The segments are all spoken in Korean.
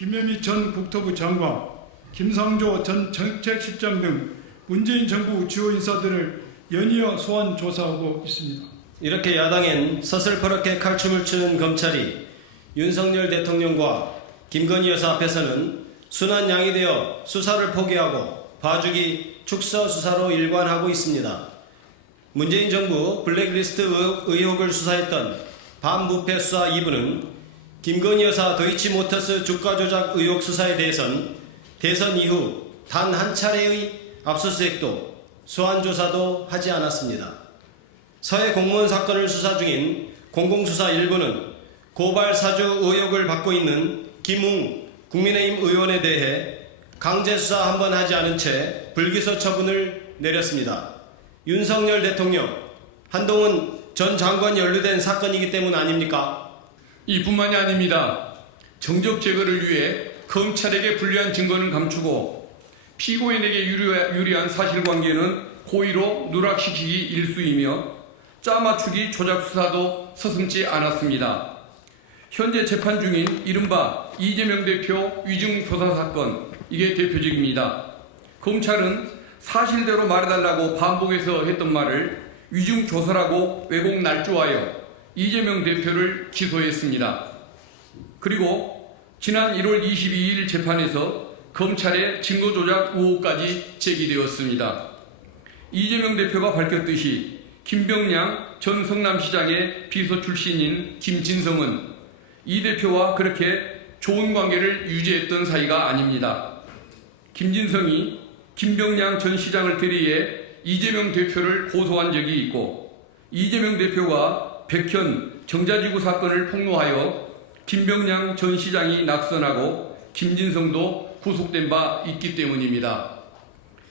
김현미 전 국토부 장관, 김상조 전 정책실장 등 문재인 정부 주요 인사들을 연이어 소환 조사하고 있습니다. 이렇게 야당엔 서슬퍼렇게 칼춤을 추는 검찰이 윤석열 대통령과 김건희 여사 앞에서는 순한 양이 되어 수사를 포기하고 봐주기 축서 수사로 일관하고 있습니다. 문재인 정부 블랙리스트 의혹을 수사했던 반부패 수사 2부는 김건희 여사 도이치모터스 주가 조작 의혹 수사에 대해선 대선 이후 단 한 차례의 압수수색도 소환조사도 하지 않았습니다. 서해 공무원 사건을 수사 중인 공공수사 1부는 고발 사주 의혹을 받고 있는 김웅 국민의힘 의원에 대해 강제수사 한번 하지 않은 채 불기소 처분을 내렸습니다. 윤석열 대통령, 한동훈 전 장관이 연루된 사건이기 때문 아닙니까? 이뿐만이 아닙니다. 정적 제거를 위해 검찰에게 불리한 증거는 감추고 피고인에게 유리한 사실관계는 고의로 누락시키기 일쑤이며 짜맞추기 조작 수사도 서슴지 않았습니다. 현재 재판 중인 이른바 이재명 대표 위증교사 사건, 이게 대표적입니다. 검찰은 사실대로 말해달라고 반복해서 했던 말을 위증교사라고 왜곡 날조하여 이재명 대표를 기소했습니다. 그리고 지난 1월 22일 재판에서 검찰의 증거조작 의혹까지 제기되었습니다. 이재명 대표가 밝혔듯이 김병량 전 성남시장의 비서 출신인 김진성은 이 대표와 그렇게 좋은 관계를 유지했던 사이가 아닙니다. 김진성이 김병량 전 시장을 대리해 이재명 대표를 고소한 적이 있고 이재명 대표가 백현 정자지구 사건을 폭로하여 김병량 전 시장이 낙선하고 김진성도 구속된 바 있기 때문입니다.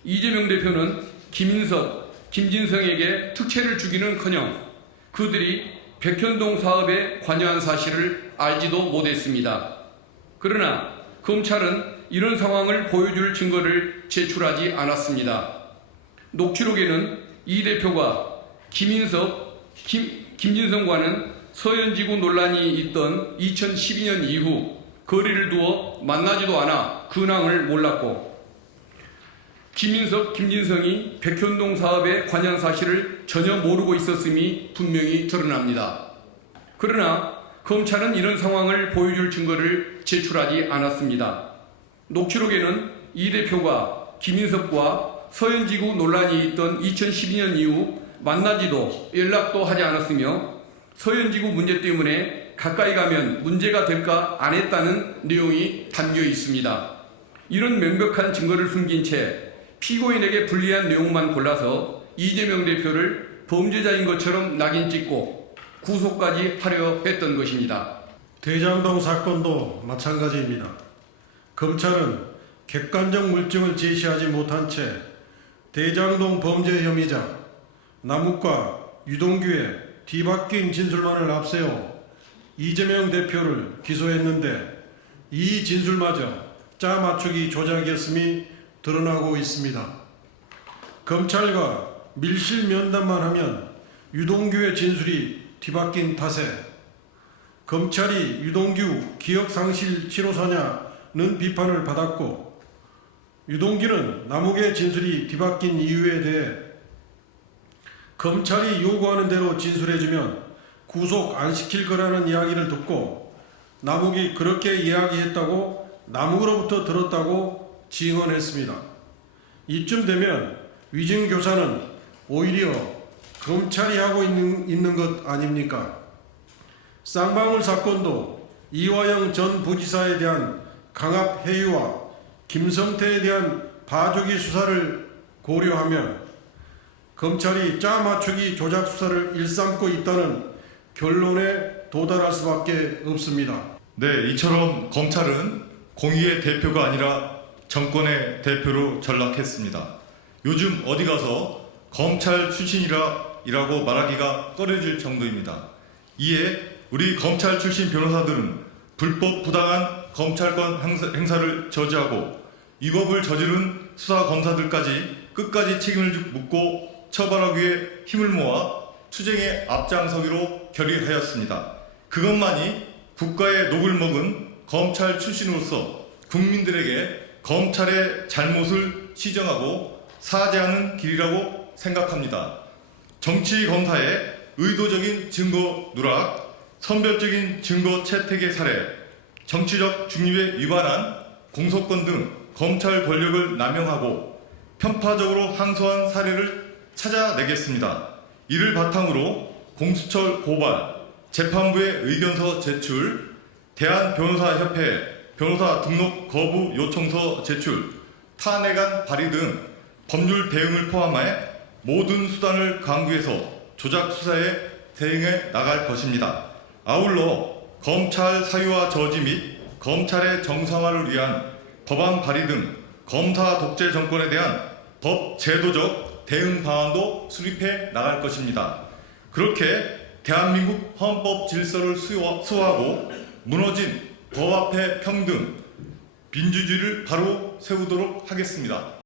이재명 대표는 김인석, 김진성에게 특채를 주기는커녕 그들이 백현동 사업에 관여한 사실을 알지도 못했습니다. 그러나 검찰은 이런 상황을 보여줄 증거를 제출하지 않았습니다. 녹취록에는 이 대표가 김인석, 김진성과는 서현지구 논란이 있던 2012년 이후 거리를 두어 만나지도 않아 근황을 몰랐고 김인석, 김진성이 백현동 사업에 관여한 사실을 전혀 모르고 있었음이 분명히 드러납니다. 그러나 검찰은 이런 상황을 보여줄 증거를 제출하지 않았습니다. 녹취록에는 이 대표가 김인석과 서현지구 논란이 있던 2012년 이후 만나지도 연락도 하지 않았으며 서현지구 문제 때문에 가까이 가면 문제가 될까 안 했다는 내용이 담겨 있습니다. 이런 명백한 증거를 숨긴 채 피고인에게 불리한 내용만 골라서 이재명 대표를 범죄자인 것처럼 낙인 찍고 구속까지 하려 했던 것입니다. 대장동 사건도 마찬가지입니다. 검찰은 객관적 물증을 제시하지 못한 채 대장동 범죄 혐의자 남욱과 유동규의 뒤바뀐 진술만을 앞세워 이재명 대표를 기소했는데 이 진술마저 짜맞추기 조작이었음이 드러나고 있습니다. 검찰과 밀실 면담만 하면 유동규의 진술이 뒤바뀐 탓에 검찰이 유동규 기억상실 치료사냐는 비판을 받았고 유동규는 남욱의 진술이 뒤바뀐 이유에 대해 검찰이 요구하는 대로 진술해주면 구속 안 시킬 거라는 이야기를 듣고 남욱이 그렇게 이야기했다고 남욱으로부터 들었다고 증언했습니다. 이쯤 되면 위증교사는 오히려 검찰이 하고 있는 것 아닙니까? 쌍방울 사건도 이화영 전 부지사에 대한 강압 해유와 김성태에 대한 봐주기 수사를 고려하면 검찰이 짜맞추기 조작 수사를 일삼고 있다는 결론에 도달할 수밖에 없습니다. 네, 이처럼 검찰은 공의의 대표가 아니라 정권의 대표로 전락했습니다. 요즘 어디 가서 검찰 출신이라고 말하기가 꺼려질 정도입니다. 이에 우리 검찰 출신 변호사들은 불법 부당한 검찰권 행사를 저지하고 위법을 저지른 수사 검사들까지 끝까지 책임을 묻고 처벌하기 위해 힘을 모아 투쟁에 앞장서기로 결의하였습니다. 그것만이 국가의 녹을 먹은 검찰 출신으로서 국민들에게 검찰의 잘못을 시정하고 사죄하는 길이라고 생각합니다. 정치 검사의 의도적인 증거 누락, 선별적인 증거 채택의 사례, 정치적 중립에 위반한 공소권 등 검찰 권력을 남용하고 편파적으로 항소한 사례를 찾아내겠습니다. 이를 바탕으로 공수처 고발, 재판부의 의견서 제출, 대한변호사협회 변호사 등록 거부 요청서 제출, 탄핵안 발의 등 법률 대응을 포함해 모든 수단을 강구해서 조작 수사에 대응해 나갈 것입니다. 아울러 검찰 사유화 저지 및 검찰의 정상화를 위한 법안 발의 등 검사 독재 정권에 대한 법 제도적 대응 방안도 수립해 나갈 것입니다. 그렇게 대한민국 헌법 질서를 수호하고 무너진 법 앞에 평등, 민주주의를 바로 세우도록 하겠습니다.